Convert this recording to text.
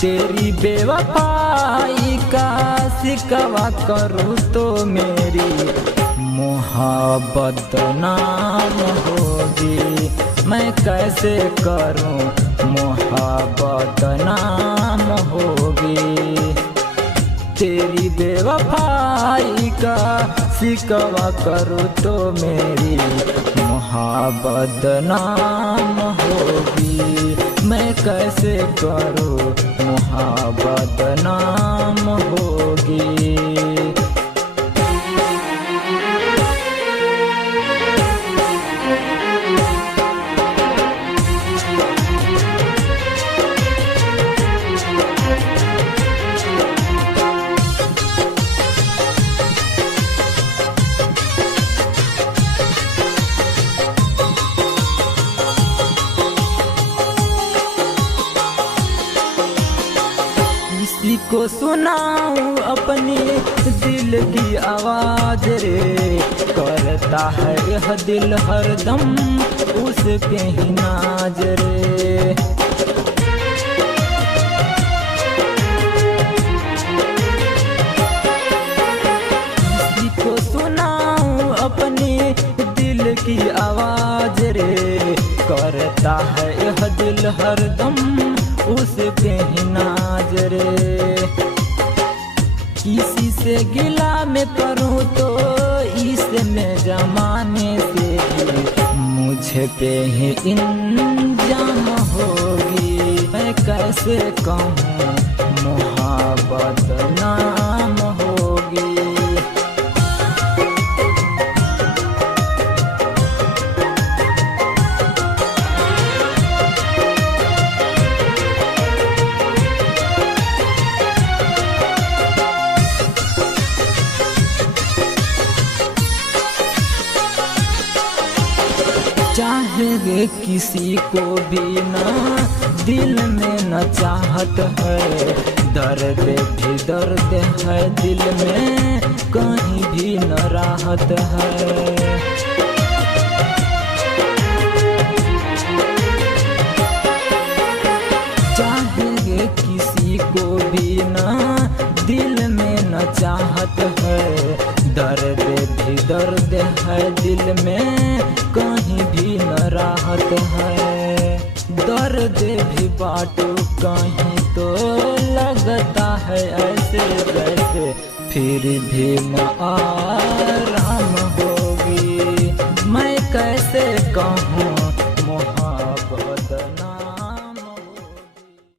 तेरी बेवफाई का शिकवा करूँ तो मेरी मोहब्बत नाम होगी। मैं कैसे करूँ मोहब्बत नाम होगी। तेरी बेवफाई का शिकवा करूँ तो मेरी मोहब्बत नाम होगी। मैं कैसे करूँ मोहब्बत नाम होगी। किसी को सुनाऊं अपनी दिल की आवाज रे, करता है यह दिल हरदम उस पे ही नाज रे। किसी को सुनाऊं अपनी दिल की आवाज रे, करता है यह दिल हरदम उस पे ही नाज रे। किसी से गिला में करूँ तो इसमें जमाने से मुझे पे ही इंजाम होगी। मैं कैसे कहूँ मोहब्बत नाम होगी। चाहे किसी को भी ना दिल में न चाहत है, दर्द भी दर्द है दिल में कहीं भी न राहत है। चाहे किसी को भी ना दिल में न चाहत है, दर्द भी दर्द है दिल में कहीं भी न राहत है। दर्द भी बाटो कहीं तो लगता है ऐसे जैसे फिर भी न आराम